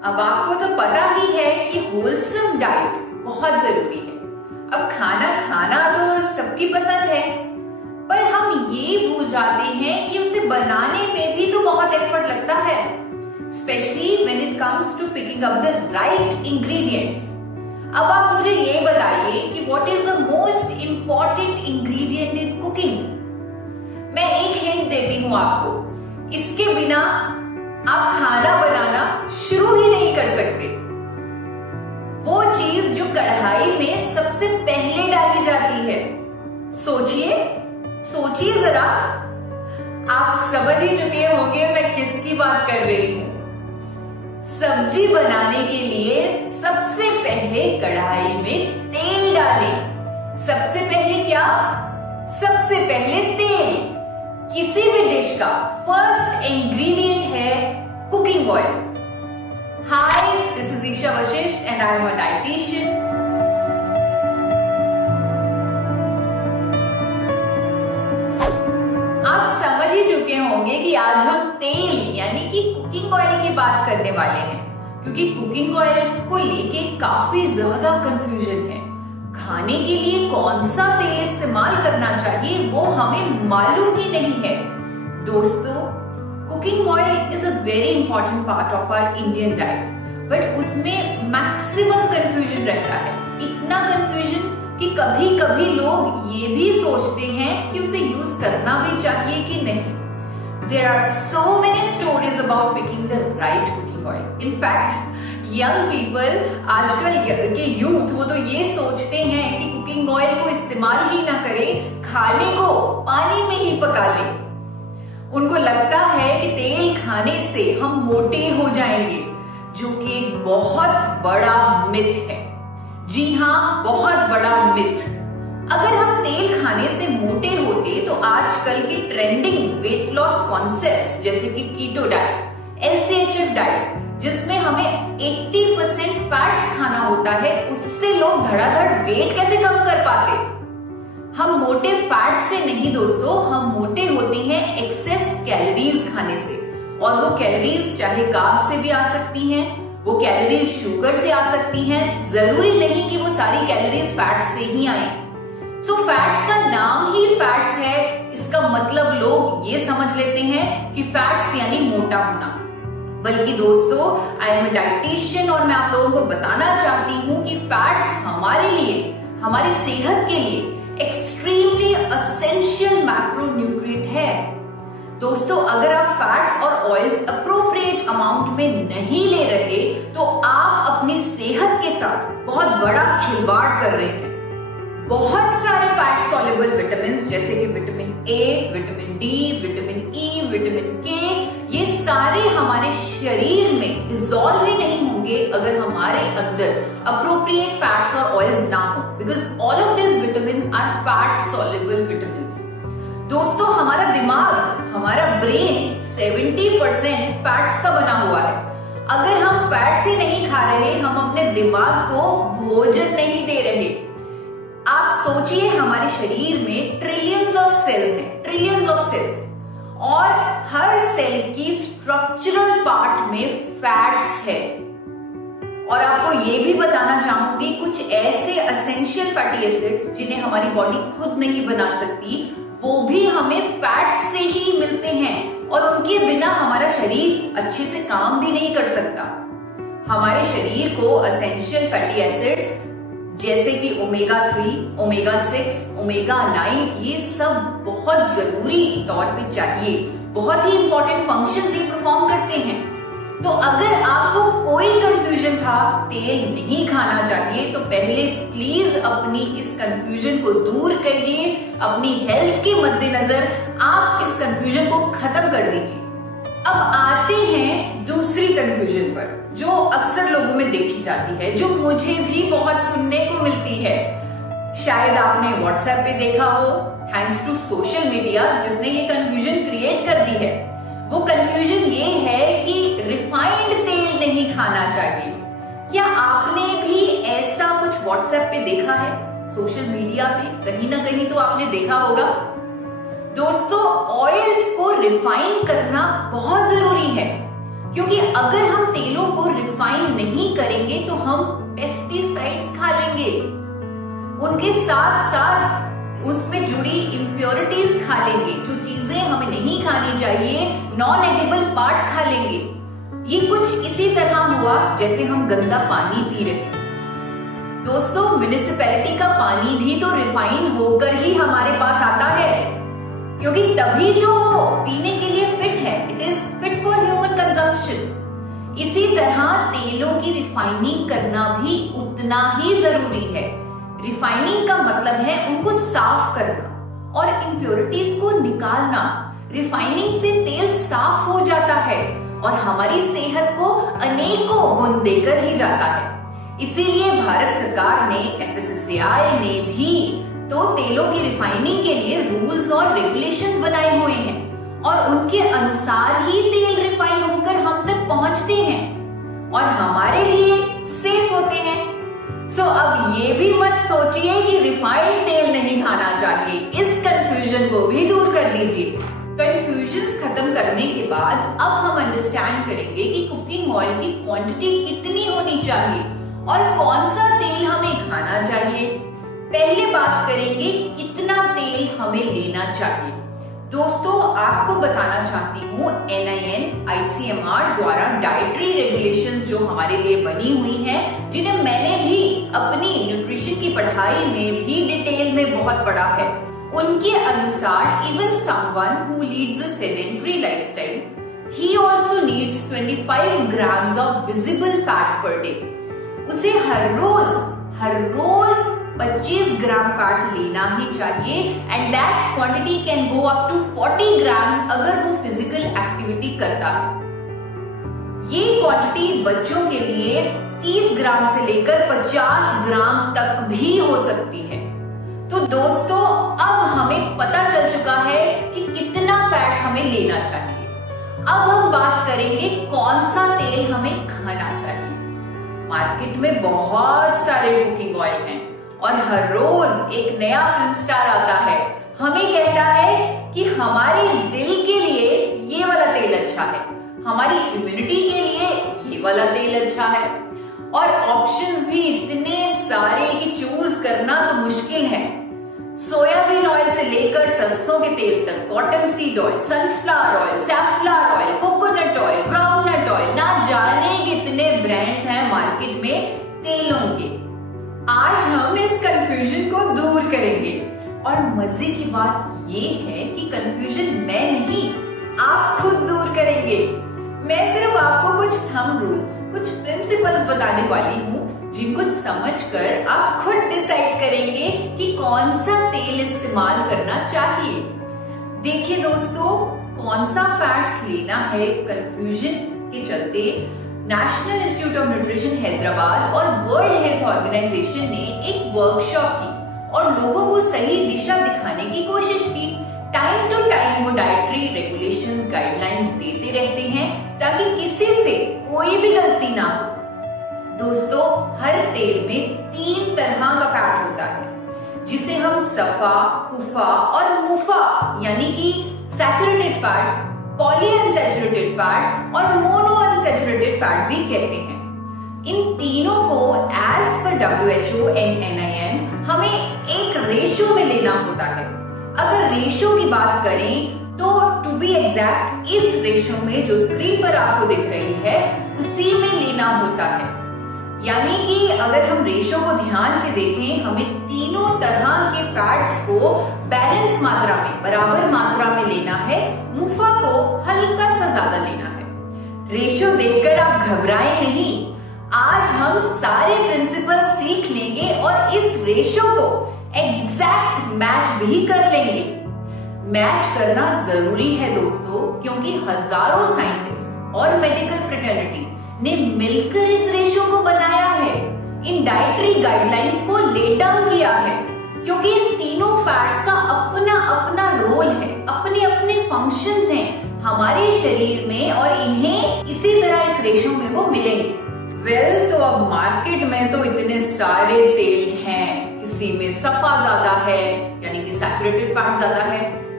अब आपको तो पता ही है कि होलसम डाइट बहुत जरूरी है। अब खाना खाना तो सबकी पसंद है, पर हम ये भूल जाते हैं कि उसे बनाने में भी तो बहुत एफर्ट लगता है, specially when it comes to picking up the right ingredients. अब आप मुझे ये बताइए कि what is the most important ingredient in cooking. मैं एक हिंट देती हूँ आपको, इसके बिना आप खाना बनाना शुरू ही नहीं कर सकते। वो चीज जो कढ़ाई में सबसे पहले डाली जाती है। सोचिए सोचिए जरा, आप समझ ही चुके होंगे मैं किसकी बात कर रही हूं। सब्जी बनाने के लिए सबसे पहले कढ़ाई में तेल डालें। सबसे पहले क्या? सबसे पहले तेल। किसी भी डिश का फर्स्ट इंग्रेडिएंट है cooking oil. Hi, this is Isha Vashishtha and I am a dietitian. आप समझ ही चुके होंगे कि आज हम तेल यानी कि कुकिंग ऑयल की बात करने वाले हैं, क्योंकि कुकिंग ऑयल को लेके काफी ज्यादा कंफ्यूजन है। खाने के लिए कौन सा तेल इस्तेमाल करना चाहिए वो हमें मालूम ही नहीं है। दोस्तों, cooking oil is a very important part of our Indian diet, but उसमें मैक्सिमम कंफ्यूजन रहता है। इतना कंफ्यूजन कि कभी कभी लोग ये भी सोचते हैं कि उसे यूज करना भी चाहिए कि नहीं। There are so many stories about picking the right cooking oil. In fact, young people, आजकल के यूथ, वो तो ये सोचते हैं कि कुकिंग ऑयल को इस्तेमाल ही ना करें, खाने को पानी में ही पका लें। उनको लगता है कि तेल खाने से हम मोटे हो जाएंगे, जो कि एक बहुत बड़ा मिथ है। जी हाँ, बहुत बड़ा मिथ। अगर हम तेल खाने से मोटे होते तो आजकल के ट्रेंडिंग वेट लॉस कॉन्सेप्ट्स जैसे कि कीटो डाइट, LCHF डाइट, जिसमें हमें 80% फैट्स खाना होता है, उससे लोग धड़ाधड़ वेट कैसे कम कर पाते? हम मोटे फैट से नहीं दोस्तों, हम मोटे होते हैं एक्सेस कैलोरीज खाने से। और वो कैलोरीज चाहे कार्ब से भी आ सकती हैं, वो कैलोरीज शुगर से आ सकती हैं। जरूरी नहीं कि वो सारी कैलोरीज फैट से ही आए। सो फैट्स का नाम ही फैट्स है, इसका मतलब लोग ये समझ लेते हैं कि फैट्स यानी मोटा होना। बल्कि दोस्तों, आई एम अ डाइटिशियन और मैं आप लोगों को बताना चाहती हूँ कि फैट्स हमारे लिए, हमारी सेहत के लिए एक्सट्रीमली एसेंशियल मैक्रोन्यूट्रिएंट है। दोस्तों, अगर आप फैट्स और ऑयल्स अप्रोप्रिएट अमाउंट में नहीं ले रहे तो आप अपनी सेहत के साथ बहुत बड़ा खिलवाड़ कर रहे हैं। बहुत सारे फैट सॉल्युबल विटामिन जैसे कि vitamin A, vitamin D, vitamin E, vitamin के, ये सारे हमारे शरीर में डिसॉल्व ही नहीं होंगे अगर हमारे अंदर अप्रोप्रिएट फैट्स और ऑयल्स ना हो, because all of this vitamin are fat soluble vitamin. दोस्तों, हमारा दिमाग, हमारा ब्रेन 70% फैट्स का बना हुआ है। अगर हम फैट्स ही नहीं खा रहे, हम अपने दिमाग को भोजन नहीं दे रहे। आप सोचिए, हमारे शरीर में ट्रिलियंस ऑफ सेल्स हैं, ट्रिलियंस ऑफ सेल्स, और हर सेल की स्ट्रक्चरल पार्ट में फैट्स है। और आपको ये भी बताना चाहूंगी, कुछ ऐसे एसेंशियल फैटी एसिड्स जिन्हें हमारी बॉडी खुद नहीं बना सकती, वो भी हमें फैट से ही मिलते हैं, और उनके बिना हमारा शरीर अच्छे से काम भी नहीं कर सकता। हमारे शरीर को एसेंशियल फैटी एसिड्स जैसे कि ओमेगा 3, ओमेगा 6, ओमेगा 9, ये सब बहुत जरूरी तौर पे चाहिए। बहुत ही इंपॉर्टेंट फंक्शंस ये परफॉर्म करते हैं। तो अगर आपको कोई कंफ्यूजन था तेल नहीं खाना चाहिए, तो पहले प्लीज अपनी इस कंफ्यूजन को दूर करिए। अपनी हेल्थ के मद्देनजर आप इस कंफ्यूजन को खत्म कर दीजिए। अब आते हैं दूसरी कंफ्यूजन पर, जो अक्सर लोगों में देखी जाती है, जो मुझे भी बहुत सुनने को मिलती है। शायद आपने व्हाट्सएप पे देखा हो, थैंक्स टू सोशल मीडिया, जिसने ये कंफ्यूजन क्रिएट कर दी है। वो कंफ्यूजन ये है कि रिफाइंड तेल नहीं खाना चाहिए। क्या आपने भी ऐसा कुछ व्हाट्सएप पे देखा है? सोशल मीडिया पे कहीं ना कहीं तो आपने देखा होगा। दोस्तों, ऑयल्स को रिफाइन करना बहुत जरूरी है। क्योंकि अगर हम तेलों को रिफाइन नहीं करेंगे तो हम पेस्टिसाइड्स खा लेंगे, उनके साथ साथ उसमें जुड़ी इम्प्योरिटीज खा लेंगे, जो चीजें हमें नहीं खानी चाहिए, नॉन एडिबल पार्ट खा लेंगे। ये कुछ इसी तरह हुआ जैसे हम गंदा पानी पी रहे हैं। दोस्तों, म्युनिसिपैलिटी का पानी भी तो रिफाइन होकर ही हमारे पास आता है, क्योंकि तभी तो वो पीने के लिए फिट है। It is fit for human consumption. इसी तरह तेलों की रिफाइनिंग करना भी उतना ही जरूरी है। रिफाइनिंग का मतलब है उनको साफ करना और इम्प्योरिटीज को निकालना। रिफाइनिंग से तेल साफ हो जाता है और हमारी सेहत को अनेकों गुण देकर ही जाता है। इसीलिए भारत सरकार ने, FSSAI ने भी तो तेलों की रिफाइनिंग के लिए रूल्स और रेगुलेशंस बनाए हुए हैं और उनके अनुसार ही तेल रिफाइन होकर हम तक पहुंचते हैं और हमारे लिए सेफ होते हैं। सो अब ये भी मत सोचिए कि रिफाइंड तेल नहीं खाना चाहिए। इस कंफ्यूजन को भी दूर कर दीजिए। कंफ्यूजन्स खत्म करने के बाद अब हम अंडरस्टैंड करेंगे कि कुकिंग ऑयल की क्वांटिटी कितनी होनी चाहिए और कौन सा तेल हमें खाना चाहिए। पहले बात करेंगे कितना तेल हमें लेना चाहिए। दोस्तों, आपको बताना चाहती हूँ NIN ICMR द्वारा डाइटरी रेगुलेशंस जो हमारे लिए बनी हुई हैं, जिन्हें मैंने भी अपनी न्यूट्रिशन की पढ़ाई में भी डिटेल में बहुत पढ़ा है। उनके अनुसार even someone who leads a sedentary lifestyle, he also needs 25 grams of visible fat per day। उसे हर रोज 25 ग्राम फैट लेना ही चाहिए and that quantity can go up to 40 grams अगर वो फिजिकल एक्टिविटी करता है। ये क्वांटिटी बच्चों के लिए 30 ग्राम से लेकर 50 ग्राम तक भी हो सकती है। तो दोस्तों, अब हमें पता चल चुका है कि कितना फैट हमें लेना चाहिए। अब हम बात करेंगे कौन सा तेल हमें खाना चाहिए। मार्केट में बहुत सारे कुकिंग ऑयल हैं और हर रोज एक नया फिल्म स्टार आता है, हमें कहता है कि हमारे दिल के लिए ये वाला तेल अच्छा है, हमारी इम्यूनिटी के लिए ये वाला तेल अच्छा है। और ऑप्शंस भी इतने सारे कि चूज करना तो मुश्किल है। सोयाबीन ऑयल से लेकर सरसों के तेल तक, cotton seed oil, sunflower oil, सैफलॉवर oil, coconut oil, groundnut oil, ना जाने कितने ब्रांड्स हैं मार्केट में तेलों के। आज हम इस कंफ्यूजन को दूर करेंगे और मजे की बात ये है कि कंफ्यूजन मैं नहीं, आप खुद दूर करेंगे। मैं सिर्फ आपको कुछ थंब रूल्स, कुछ प्रिंसिपल्स बताने वाली हूँ जिनको समझकर आप खुद डिसाइड करेंगे कि कौन सा तेल इस्तेमाल करना चाहिए। देखिए दोस्तों, कौन सा फैट्स लेना है, कंफ्यूजन के चलते national institute of nutrition Hyderabad और वर्ल्ड हेल्थ ऑर्गेनाइजेशन ने एक वर्कशॉप की और लोगों को सही दिशा दिखाने की कोशिश की। टाइम टू टाइम वो डाइटरी रेगुलेशंस, गाइडलाइंस देते रहते हैं ताकि किसी से कोई भी गलती ना हो। दोस्तों, हर तेल में 3 तरह का फैट होता है, जिसे हम सफा, कुफा और मुफा यानी कि सैचुरेटेड फैट, पॉलीअनसैचुरेटेड फैट और मोनो अनसैचुरेटेड फैट भी कहते हैं। इन तीनों को as per WHO and NIN हमें एक रेशो में लेना होता है। अगर रेशो की बात करें तो टू बी एग्जैक्ट इस रेशो में जो स्क्रीन पर आपको दिख रही है उसी में लेना होता है। यानी कि अगर हम रेशो को ध्यान से देखें, हमें तीनों तरह के फैट्स को बैलेंस मात्रा में, बराबर मात्रा में लेना है। मुफा को हल्का सा ज्यादा लेना है। रेशो देखकर आप घबराएं नहीं, आज हम सारे प्रिंसिपल सीख लेंगे और इस रेशो को एग्जैक्ट मैच भी कर लेंगे। मैच करना जरूरी है दोस्तों, क्योंकि हजारों साइंटिस्ट और मेडिकल फ्रेटर्निटी ने मिलकर इस रेशो को बनाया है, इन डाइटरी गाइडलाइंस को ले डाउन किया है, क्योंकि इन तीनों फैट्स का अपना अपना रोल है, अपने अपने फंक्शंस हैं हमारे शरीर में और इन्हें इसी तरह इस रेशो में वो मिलेंगे। तो अब मार्केट में तो इतने सारे तेल हैं, किसी में सफा ज्यादा है यानी कि सैचुरेटेड फैट ज्यादा है,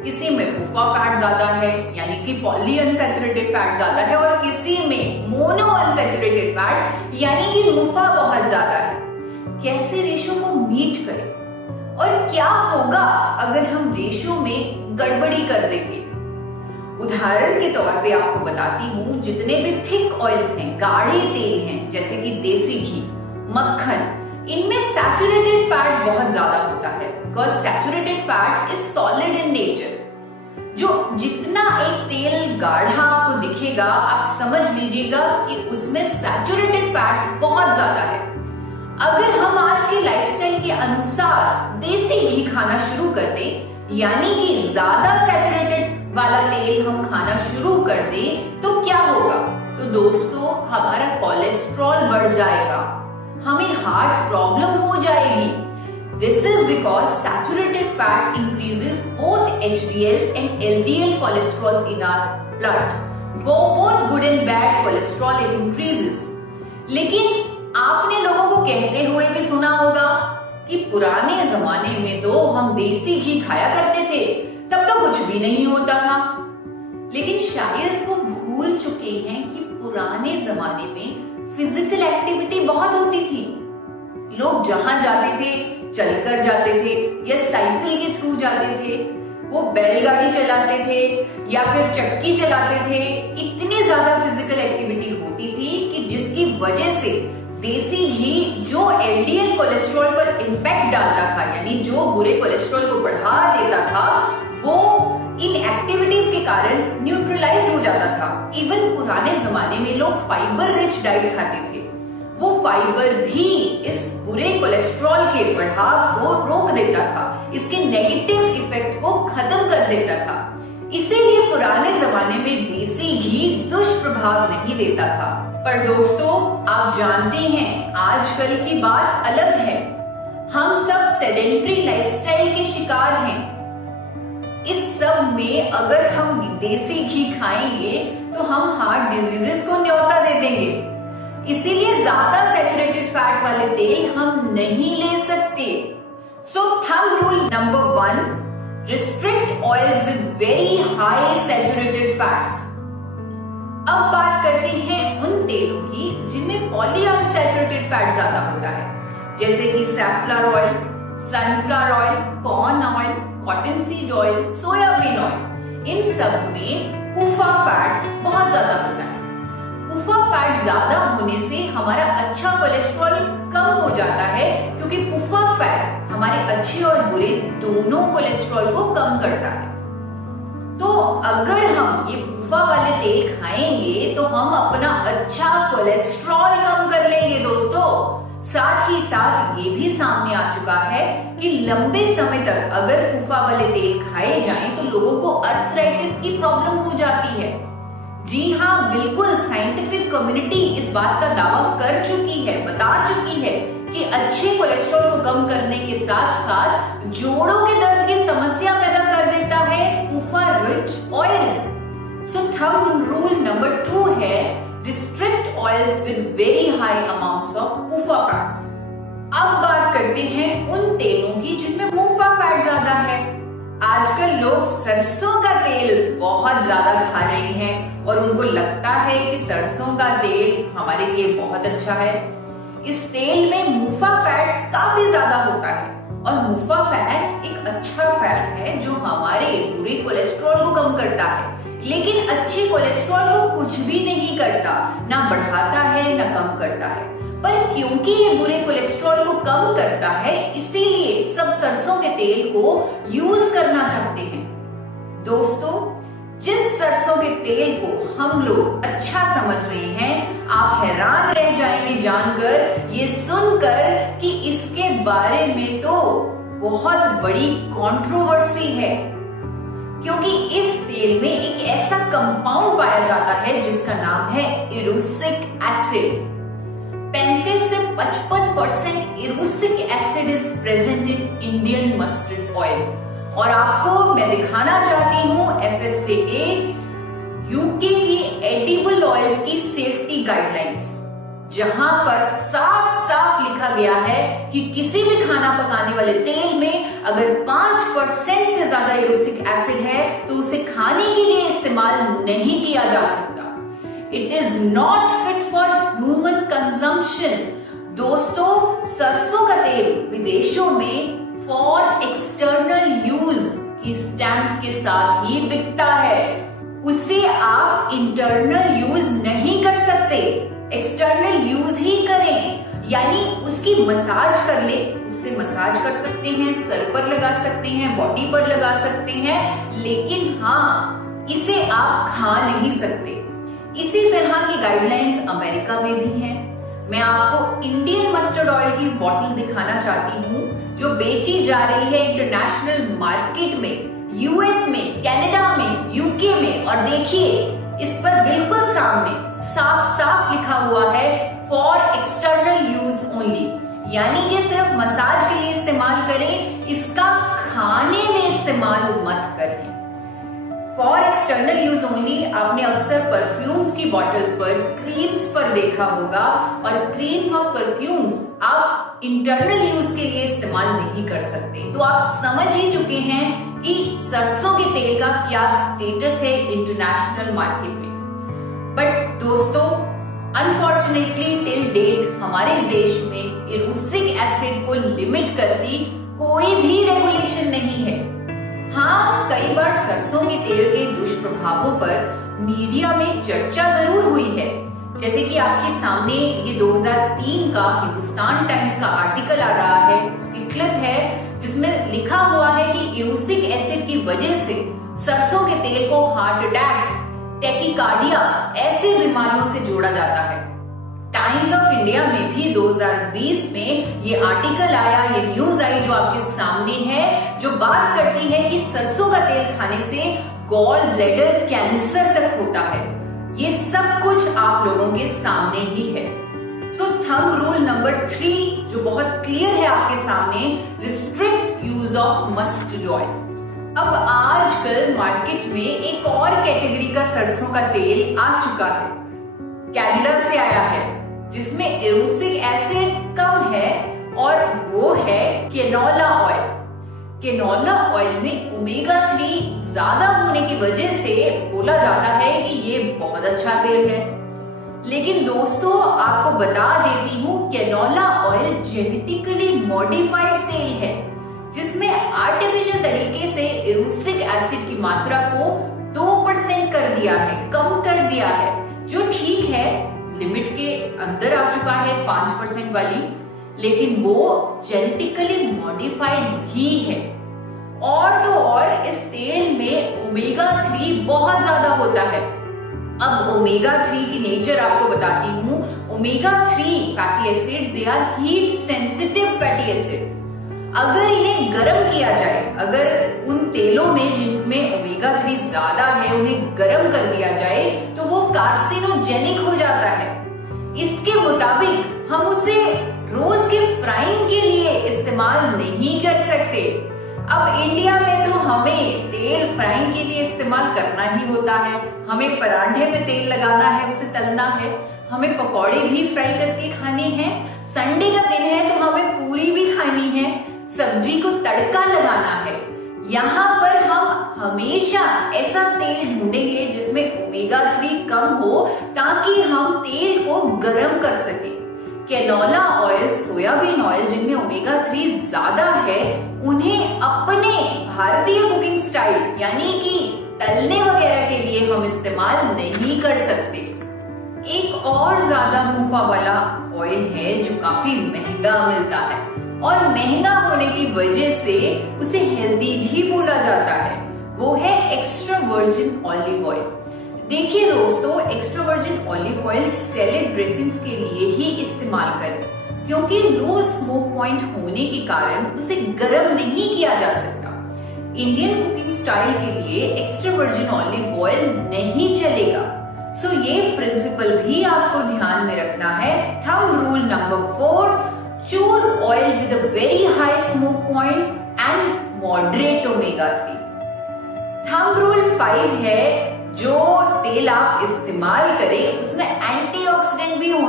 किसी में पुफा फैट ज्यादा है यानी कि पॉली अनसैचुरेटेड फैट ज्यादा है, और किसी में मोनो अनसैचुरेटेड फैट यानी कि मुफा बहुत ज्यादा है। कैसे रेशो को मीट करें और क्या होगा अगर हम रेशो में गड़बड़ी कर देंगे? उदाहरण के तौर पे आपको बताती हूँ, जितने भी थिक ऑयल्स हैं, गाढ़े तेल हैं, जैसे कि देसी घी, मक्खन, इनमें सैचुरेटेड फैट बहुत ज्यादा होता है, because saturated fat is solid in nature. जो जितना एक तेल गाढ़ा आपको दिखेगा, आप समझ लीजिएगा कि उसमें सैचुरेटेड फैट बहुत ज्यादा है। अगर हम आज के लाइफस्टाइल के अनुसार देसी घी खाना शुरू कर दें, यानी कि ज्यादा सैचुरेटेड वाला तेल हम खाना शुरू कर दें, तो क्या होगा? तो दोस्तों, हमारा कोलेस्ट्रॉल बढ़ जाएगा, हमें हार्ट प्रॉब्लम हो जाएगी। This is because saturated fat increases both HDL and LDL cholesterol in our blood. Both good and bad cholesterol it increases. लेकिन आपने लोगों को कहते हुए भी सुना होगा कि पुराने जमाने में तो हम देसी घी खाया करते थे, तब तो कुछ भी नहीं होता था। लेकिन शायद वो भूल चुके हैं कि पुराने जमाने में फिजिकल एक्टिविटी बहुत होती थी। लोग जहां जाते थे चलकर जाते थे या साइकिल के थ्रू जाते थे, वो बैलगाड़ी चलाते थे या फिर चक्की चलाते थे। इतनी ज्यादा फिजिकल एक्टिविटी होती थी कि जिसकी वजह से देसी घी जो एलडीएल कोलेस्ट्रॉल पर इंपैक्ट डालता था, यानी जो बुरे कोलेस्ट्रॉल को बढ़ा देता था, वो इन एक्टिविटीज के कारण न्यूट्रलाइज हो जाता था। इवन पुराने जमाने में लोग फाइबर रिच डाइट खाते थे, वो फाइबर भी इस बुरे कोलेस्ट्रॉल के बढ़ाव को रोक देता था, इसके नेगेटिव इफेक्ट को खत्म कर देता था। इसीलिए पुराने जमाने में देसी घी दुष्प्रभाव नहीं देता था। पर दोस्तों, आप जानते हैं आजकल की बात अलग है। हम सब सेडेंट्री लाइफस्टाइल के शिकार हैं। इस सब में अगर हम देसी घी खाएंगे तो हम हार्ट डिजीजेस को न्योता दे देंगे। इसीलिए ज्यादा सैचुरेटेड फैट वाले तेल हम नहीं ले सकते। सो thumb rule number 1, restrict oils with very high saturated fats. अब बात करते हैं उन तेलों की जिनमें पॉली अनसैचुरेटेड फैट ज्यादा होता है, जैसे कि सैफलॉर oil, sunflower oil, corn oil, cotton seed oil, soybean oil. इन सब में पुफा फैट बहुत ज्यादा होता है। पुफा फैट ज्यादा होने से हमारा अच्छा कोलेस्ट्रॉल कम हो जाता है, क्योंकि पुफा फैट हमारे अच्छे और बुरे दोनों कोलेस्ट्रॉल को कम करता है। तो अगर हम ये पुफा वाले तेल खाएंगे तो हम अपना अच्छा कोलेस्ट्रॉल कम कर लेंगे दोस्तों। साथ ही साथ ये भी सामने आ चुका है कि लंबे समय तक अगर पुफा वाले तेल खाए जाएं तो लोगों को अर्थराइटिस की प्रॉब्लम हो जाती है। जी हाँ, बिल्कुल, साइंटिफिक कम्युनिटी इस बात का दावा कर चुकी है, बता चुकी है कि अच्छे कोलेस्ट्रॉल को कम करने के साथ साथ जोड़ों के दर्द की समस्या पैदा कर देता है पुफा रिच ऑयल्स। सो थंब रूल नंबर 2 है, restrict oils with very high amounts of पुफा fats. अब बात करते हैं उन तेलों की जिनमें मुफा फैट ज्यादा है। आजकल लोग सरसों का तेल बहुत ज्यादा खा रहे हैं और उनको लगता है कि सरसों का तेल हमारे लिए बहुत अच्छा है। इस तेल में मुफा फैट काफी ज्यादा होता है, और मुफा फैट एक अच्छा फैट है जो हमारे बुरे कोलेस्ट्रॉल को कम करता है, लेकिन अच्छे कोलेस्ट्रॉल को कुछ भी नहीं करता, ना बढ़ाता है ना कम करता है। पर क्योंकि ये बुरे कोलेस्ट्रॉल को कम करता है, इसीलिए सब सरसों के तेल को यूज करना चाहते हैं। दोस्तों, जिस सरसों के तेल को हम लोग अच्छा समझ रहे हैं, आप हैरान रह जाएंगे जानकर, ये सुनकर कि इसके बारे में तो बहुत बड़ी कंट्रोवर्सी है, क्योंकि इस तेल में एक ऐसा कंपाउंड पाया जाता है जिसका नाम है इरूसिक एसिड। 35 से 55% इरूसिक acid is present in Indian mustard oil. और आपको मैं दिखाना चाहती हूँ FSSAI यूके की एडिबल ऑयल्स की सेफ्टी गाइडलाइंस, जहां पर साफ साफ लिखा गया है कि किसी भी खाना पकाने वाले तेल में अगर 5% से ज्यादा एरोसिक एसिड है तो उसे खाने के लिए इस्तेमाल नहीं किया जा सकता। It is not fit for human consumption. दोस्तों, सरसों का तेल विदेशों में फॉर एक्सटर्नल यूज की स्टैंप के साथ ही बिकता है। उसे आप इंटरनल यूज नहीं कर सकते, एक्सटर्नल यूज ही करें। यानी उसकी मसाज कर ले, उससे मसाज कर सकते हैं, सर पर लगा सकते हैं, बॉडी पर लगा सकते हैं, लेकिन हाँ, इसे आप खा नहीं सकते। इसी तरह की गाइडलाइंस अमेरिका में भी हैं। मैं आपको इंडियन मस्टर्ड ऑयल की बोतल दिखाना चाहती हूँ जो बेची जा रही है इंटरनेशनल मार्केट में, यूएस में, कनाडा में, यूके में, और देखिए इस पर बिल्कुल सामने साफ साफ लिखा हुआ है फॉर एक्सटर्नल यूज ओनली, यानी कि सिर्फ मसाज के लिए इस्तेमाल करें, इसका खाने में इस्तेमाल मत करें। फॉर एक्सटर्नल यूज ओनली आपने अक्सर परफ्यूम्स की बॉटल्स पर, क्रीम्स पर देखा होगा, और क्रीम्स और परफ्यूम्स आप इंटरनल यूज के लिए इस्तेमाल नहीं कर सकते। तो आप समझ ही चुके हैं कि सरसों के तेल का क्या स्टेटस है इंटरनेशनल मार्केट में। बट दोस्तों, अनफॉर्चुनेटली टिल डेट हमारे देश में एरोसिक एसिड को लिमिट करती कोई भी रेगुलेशन नहीं है। हाँ, कई बार सरसों के तेल के दुष्प्रभावों पर मीडिया में चर्चा जरूर हुई है, जैसे कि आपके सामने ये 2003 का हिंदुस्तान टाइम्स का आर्टिकल आ रहा है, उसकी क्लिप है जिसमें लिखा हुआ है कि एरोसिक एसिड की वजह से सरसों के तेल को हार्ट अटैक्स, टैकीकार्डिया ऐसी बीमारियों से जोड़ा जाता है। टाइम्स ऑफ इंडिया में भी 2020 में ये आर्टिकल आया, ये न्यूज आई जो आपके सामने है, जो बात करती है कि सरसों का तेल खाने से गॉल ब्लैडर कैंसर तक होता है। ये सब कुछ आप लोगों के सामने ही है। सो थंब रूल नंबर 3 जो बहुत क्लियर है आपके सामने, restrict use of mustard oil. अब आजकल मार्केट में एक और कैटेगरी का सरसों का तेल आ चुका है, कनाडा से आया है, जिसमें एरोसिक एसिड कम है, और वो है केनोला ऑयल। केनोला ऑयल में ओमेगा 3 ज्यादा होने की वजह से बोला जाता है कि ये बहुत अच्छा तेल है। लेकिन दोस्तों, आपको बता देती हूँ, केनोला ऑयल जेनेटिकली मॉडिफाइड तेल है, जिसमें आर्टिफिशियल तरीके से एरोसिक एसिड की मात्रा को 2% कर दिया है, कम कर दिया है, जो ठीक है, लिमिट के अंदर आ चुका है 5% वाली, लेकिन वो जेनेटिकली मॉडिफाइड भी है। और तो और इस तेल में ओमेगा 3 बहुत ज्यादा होता है। अब ओमेगा 3 की नेचर आपको बताती हूँ। Omega 3 fatty acids, they are heat sensitive fatty acids. अगर इन्हें गर्म किया जाए, अगर उन तेलों में जिनमें ओमेगा 3 ज्यादा है उन्हें गर्म कर दिया जाए तो वो कार्सिनोजेनिक हो जाता है। इसके मुताबिक हम उसे रोज के फ्राइंग के लिए इस्तेमाल नहीं कर सकते। अब इंडिया में तो हमें तेल फ्राइंग के लिए इस्तेमाल करना ही होता है, हमें पराठे में तेल लगाना है, उसे तलना है, हमें पकौड़े भी फ्राई करके खाने हैं, संडे का दिन है तो हमें पूरी भी खानी है, सब्जी को तड़का लगाना है। यहाँ पर हम हमेशा ऐसा तेल ढूंढेंगे जिसमें ओमेगा 3 कम हो, ताकि हम तेल को गर्म कर सके। कैनोला ऑयल, सोयाबीन ऑयल जिनमें ओमेगा 3 ज्यादा है, उन्हें अपने भारतीय कुकिंग स्टाइल यानी कि तलने वगैरह के लिए हम इस्तेमाल नहीं कर सकते। एक और ज्यादा मुनाफा वाला ऑयल है जो काफी महंगा मिलता है, और महंगा होने की वजह से उसे हेल्दी भी बोला जाता है, वो है एक्स्ट्रा वर्जिन ऑलिव ऑयल। देखिए दोस्तों, extra virgin olive oil salad dressings के लिए ही इस्तेमाल करें, क्योंकि लो स्मोक पॉइंट होने के कारण उसे गर्म नहीं किया जा सकता। इंडियन कुकिंग स्टाइल के लिए एक्स्ट्रा वर्जिन ऑलिव ऑयल नहीं चलेगा। सो ये प्रिंसिपल भी आपको ध्यान में रखना है। Thumb rule number 4, choose oil with a very high smoke point and moderate omega 3। Thumb rule 5 है, जो तेल आप इस्तेमाल करें उसमें एंटीऑक्सीडेंट भी होना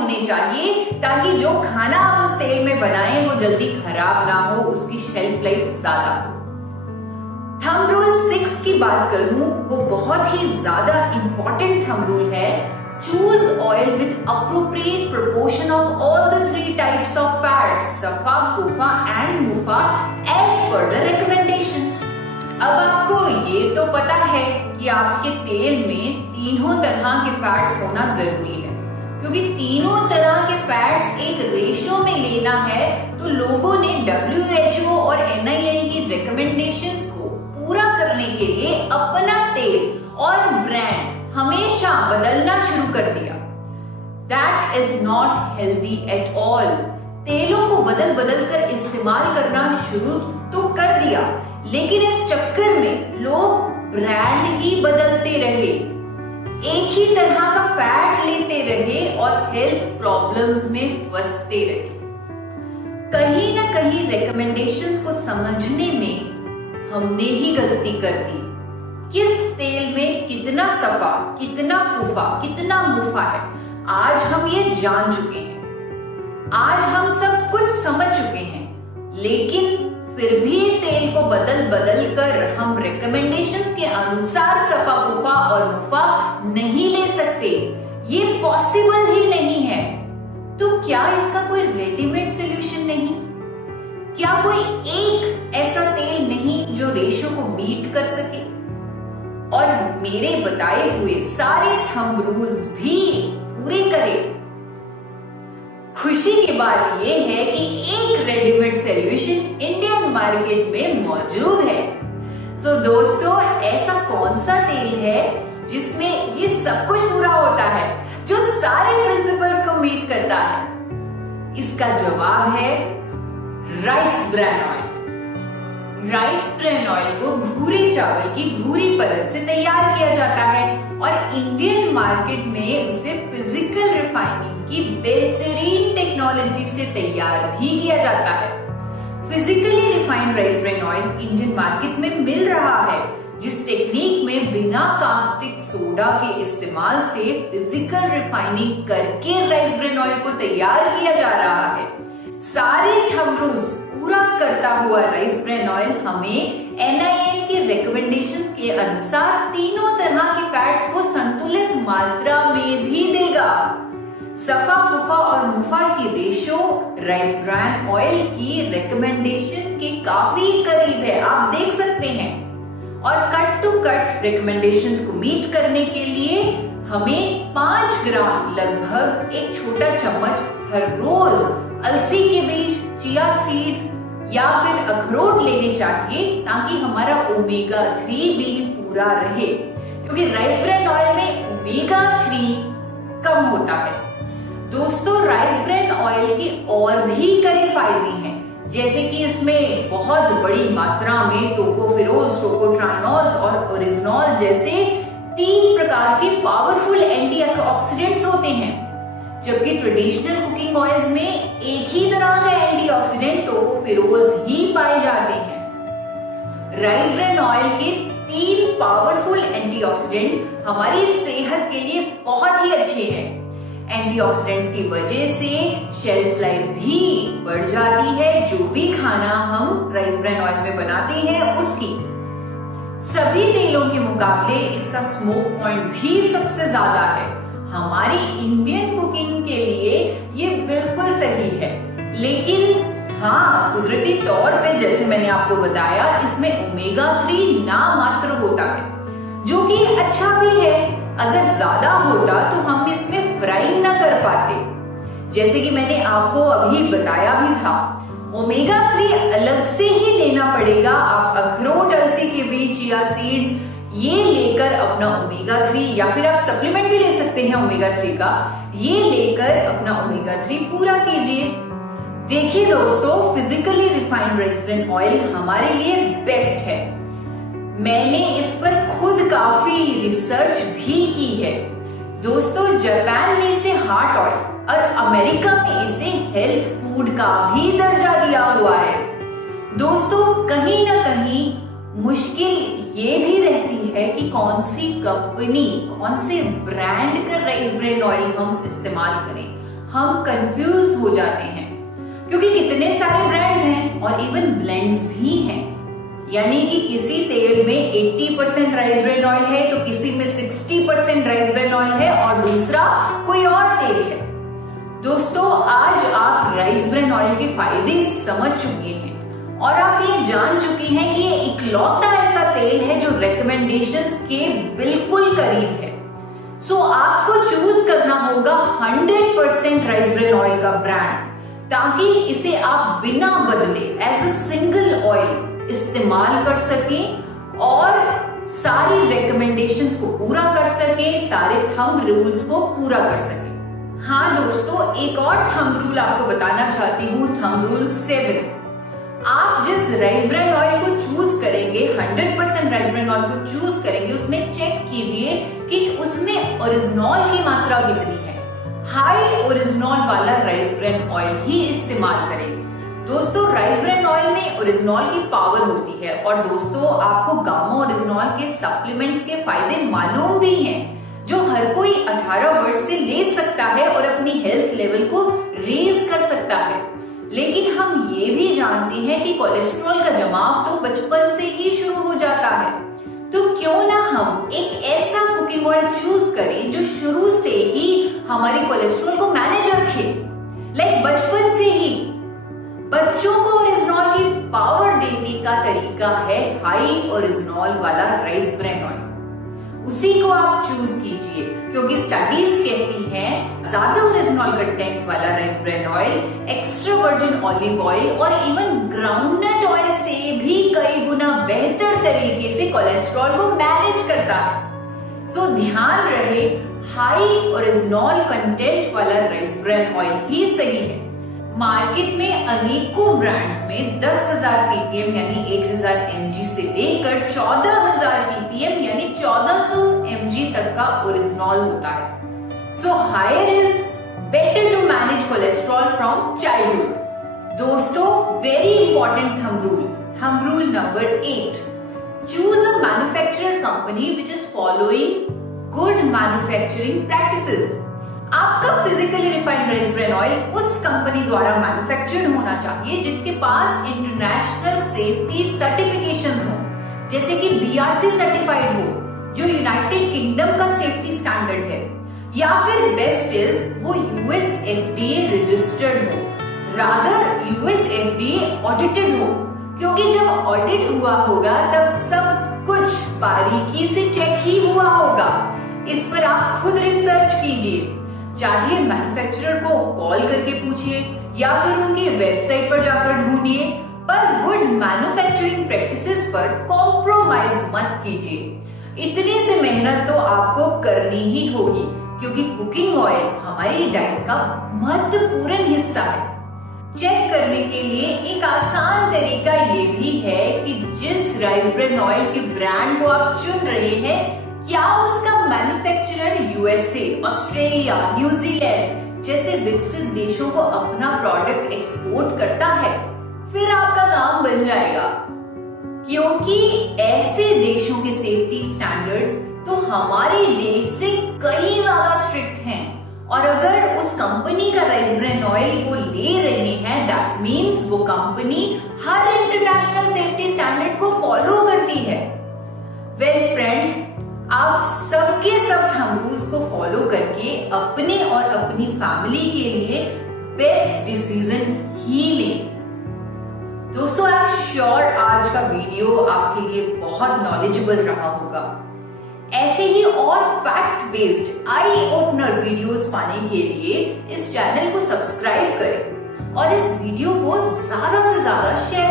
होने चाहिए ताकि जो खाना आप उस तेल में बनाएं वो जल्दी खराब ना हो, उसकी शेल्फ लाइफ ज्यादा हो। थंब रूल 6 की बात करूं, वो बहुत ही ज्यादा इंपॉर्टेंट थंब रूल है। Choose oil with appropriate proportion of all the 3 types of fats, सफा, कुफा and मुफा, as per the recommendations. अब आपको ये तो पता है कि आपके तेल में तीनों तरह के फैट्स होना जरूरी है, क्योंकि तीनों तरह के फैट्स एक रेशियो में लेना है। तो लोगों ने WHO और NIN की रिकमेंडेशंस को पूरा करने के लिए अपना तेल और ब्रांड हमेशा बदलना शुरू कर दिया। That is not healthy at all। तेलों को बदल बदल कर इस्तेमाल करना शुरू तो कर दिया, लेकिन इस चक्कर में लोग ब्रांड ही बदलते रहे, एक ही तरह का फैट लेते रहे और हेल्थ प्रॉब्लम्स में फंसते रहे। कहीं ना कहीं रिकमेंडेशंस को समझने में हमने ही गलती कर दी। किस तेल में कितना सफा, कितना कुफा, कितना मुफा है, आज हम ये जान चुके हैं। आज हम सब कुछ समझ चुके हैं, लेकिन फिर भी तेल को बदल बदल कर हम रिकमेंडेशंस के अनुसार सफा, कुफा और मुफा नहीं ले सकते। ये पॉसिबल ही नहीं है। तो क्या इसका कोई रेडीमेड सॉल्यूशन नहीं? क्या कोई एक ऐसा तेल नहीं जो रेशो को मीट कर सके और मेरे बताए हुए सारे थंब रूल्स भी पूरे करे? खुशी की बात यह है कि एक रेडीमेड सॉल्यूशन इंडियन मार्केट में मौजूद है। सो दोस्तों, ऐसा कौन सा तेल है जिसमें ये सब कुछ पूरा होता है, जो सारे प्रिंसिपल्स को मीट करता है? इसका जवाब है rice bran oil. Rice bran oil को भूरे चावल की भूरी परत से तैयार किया जाता है और इंडियन मार्केट में उसे फिजिकल रिफाइनिंग की बेहतरीन टेक्नोलॉजी से तैयार भी किया जाता है। Physically refined rice bran oil Indian market में मिल रहा है, जिस टेक्निक में बिना कास्टिक सोडा के इस्तेमाल से फिजिकल रिफाइनिंग करके राइस ब्रैन ऑयल को तैयार किया जा रहा है। सारे थंब रूल्स पूरा करता हुआ राइस ब्रैन ऑयल हमें NIN के रिकमेंडेशंस के अनुसार तीनों तरह के फैट्स को संतुलित मात्रा में भी देगा। सफा, कुफा और मुफा की रेशो राइस ब्रैन ऑयल की रिकमेंडेशन के काफी करीब है, आप देख सकते हैं। और कट टू कट रिकमेंडेशंस को मीट करने के लिए हमें 5 ग्राम लगभग एक छोटा चम्मच हर रोज अलसी के बीज, चिया सीड्स या फिर अखरोट लेने चाहिए, ताकि हमारा ओमेगा 3 भी पूरा रहे, क्योंकि राइस ब्रैन ऑयल में ओमेगा 3 कम होता है। दोस्तों, राइस ब्रैन ऑयल के और भी कई फायदे हैं, जैसे कि इसमें बहुत बड़ी मात्रा में टोकोफेरोल्स, टोकोट्राइनोल्स और ओरिजिनॉल जैसे 3 प्रकार के पावरफुल एंटीऑक्सीडेंट्स होते हैं, जबकि ट्रेडिशनल कुकिंग ऑयल्स में एक ही तरह का एंटीऑक्सीडेंट टोकोफेरोल्स ही पाए जाते हैं। राइस ब्रैन ऑयल के 3 पावरफुल एंटीऑक्सीडेंट हमारी सेहत के लिए बहुत ही अच्छे हैं। एंटीऑक्सीडेंट्स की वजह से शेल्फ लाइफ भी बढ़ जाती है, जो भी खाना हम राइस ब्रैन ऑयल में बनाते हैं उसकी। सभी तेलों के मुकाबले इसका स्मोक पॉइंट भी सबसे ज्यादा है। हमारी इंडियन कुकिंग के लिए ये बिल्कुल सही है, लेकिन हाँ, कुदरती तौर पे जैसे मैंने आपको बताया, इसमें ओमेगा 3 नामात्र होता है, जो कि अच्छा भी है। अगर ज्यादा होता तो हम इसमें फ्राई ना कर पाते, जैसे कि मैंने आपको अभी बताया भी था। ओमेगा 3 अलग से ही लेना पड़ेगा। आप अखरोट, अलसी के बीज, चिया सीड्स ये लेकर अपना ओमेगा 3, या फिर आप सप्लीमेंट भी ले सकते हैं ओमेगा 3 का, ये लेकर अपना ओमेगा 3 पूरा कीजिए। देखिए दोस्तों, physically refined rice bran oil हमारे लिए बेस्ट है। मैंने इस पर खुद काफी रिसर्च भी की है। दोस्तों, जापान में इसे हार्ट ऑयल और अमेरिका में इसे हेल्थ फूड का भी दर्जा दिया हुआ है। दोस्तों, कहीं ना कहीं मुश्किल ये भी रहती है कि कौन सी कंपनी, कौन से ब्रांड का राइस ब्रैन ऑयल हम इस्तेमाल करें। हम कंफ्यूज हो जाते हैं क्योंकि कितने सारे ब्रांड्स हैं और इवन ब्लेंड्स भी हैं। यानी कि किसी तेल में 80% राइस ब्रेन ऑयल है तो किसी में 60% राइस ब्रेन ऑयल है और दूसरा कोई और तेल है। दोस्तों, आज आप राइस ब्रेन ऑयल के फायदे समझ चुके हैं और आप ये जान चुके हैं कि ये इकलौता ऐसा तेल है जो रिकमेंडेशंस के बिल्कुल करीब है। सो आपको चूज करना होगा 100% राइस ब्रेन ऑयल का ब्रांड, ताकि इसे आप बिना बदले एज अ सिंगल ऑयल इस्तेमाल कर सकें और सारी रिकमेंडेशंस को पूरा कर सकें, सारे थंब रूल्स को पूरा कर सकें। हाँ दोस्तों, एक और थंब रूल आपको बताना चाहती हूँ, थंब रूल 7। आप जिस राइस ब्रेन ऑयल को चूज करेंगे, 100% राइस ब्रेन ऑयल को चूज करेंगे, उसमें चेक कीजिए कि उसमें ओरिजिनॉल की मात्रा कितनी है। हाई ओरिजिनॉल वाला राइस ब्रेन ऑयल ही इस्तेमाल करेंगे। दोस्तों, राइस ब्रेन ऑयल में ओरिजिनॉल की पावर होती है और दोस्तों आपको गामा ओरिजिनॉल के सप्लीमेंट्स के फायदे मालूम भी हैं, जो हर कोई 18 वर्ष से ले सकता है और अपनी हेल्थ लेवल को रेज कर सकता है। लेकिन हम ये भी जानते हैं कि कोलेस्ट्रॉल का जमाव तो बचपन से ही शुरू हो जाता है, तो क्यों ना हम एक ऐसा कुकिंग ऑयल चूज करें जो शुरू से ही हमारी कोलेस्ट्रॉल को मैनेज रखे। लाइक बचपन से ही बच्चों को ओरिजिनॉल की पावर देने का तरीका है हाई ओरिजिनॉल वाला राइस ब्रेन ऑयल। उसी को आप चूज कीजिए, क्योंकि स्टडीज कहती हैं ज्यादा ओरिजिनॉल कंटेंट वाला rice bran oil extra virgin olive oil और इवन ग्राउंडनट ऑयल से भी कई गुना बेहतर तरीके से कोलेस्ट्रॉल को मैनेज करता है। सो ध्यान रहे, हाई ओरिजिनॉल कंटेंट वाला राइस ब्रेन ऑयल ही सही है। मार्केट में अनेकों ब्रांड्स में 10,000 ppm यानी 1000 mg से लेकर 14,000 ppm यानी 1400 mg तक का ओरिजिनॉल होता है। So higher is better to manage cholesterol from childhood. दोस्तों, very important thumb rule number 8, choose a manufacturer company which is following good manufacturing practices. आपका physically refined rice bran oil उस company द्वारा manufactured होना चाहिए जिसके पास international safety certifications हो, जैसे कि BRC सर्टिफाइड हो, जो यूनाइटेड किंगडम का सेफ्टी स्टैंडर्ड है, या फिर बेस्ट इज वो US FDA रजिस्टर्ड हो, रादर US FDA ऑडिटेड हो, क्योंकि जब ऑडिट हुआ होगा तब सब कुछ बारीकी से चेक ही हुआ होगा। इस पर आप खुद रिसर्च कीजिए, चाहे मैन्युफैक्चरर को कॉल करके पूछिए या फिर उनके वेबसाइट पर जाकर ढूंढिए, पर गुड मैन्युफैक्चरिंग प्रैक्टिसेस पर कॉम्प्रोमाइज मत कीजिए। इतनी से मेहनत तो आपको करनी ही होगी, क्योंकि कुकिंग ऑयल हमारी डाइट का महत्वपूर्ण हिस्सा है। चेक करने के लिए एक आसान तरीका ये भी है कि जिस राइस ब्रेन ऑयल के ब्रांड को आप चुन रहे हैं, क्या उसका मैन्युफैक्चरर USA, ऑस्ट्रेलिया, न्यूजीलैंड जैसे विकसित देशों को अपना प्रोडक्ट एक्सपोर्ट करता है। फिर आपका काम बन जाएगा, क्योंकि ऐसे देशों के सेफ्टी स्टैंडर्ड्स तो हमारे देश से कई ज्यादा स्ट्रिक्ट हैं, और अगर उस कंपनी का राइस ब्रेन ऑयल को ले रहे हैं, दैट मीन्स वो कंपनी हर इंटरनेशनल सेफ्टी स्टैंडर्ड को फॉलो करती है। वेल फ्रेंड्स, आप सबके सब थंब रूल्स को फॉलो करके अपने और अपनी फैमिली के लिए बेस्ट डिसीजन ही लें। दोस्तों, आई एम श्योर आज का वीडियो आपके लिए बहुत नॉलेजेबल रहा होगा। ऐसे ही और fact based eye opener videos पाने के लिए इस चैनल को सब्सक्राइब करें और इस वीडियो को ज्यादा से ज्यादा शेयर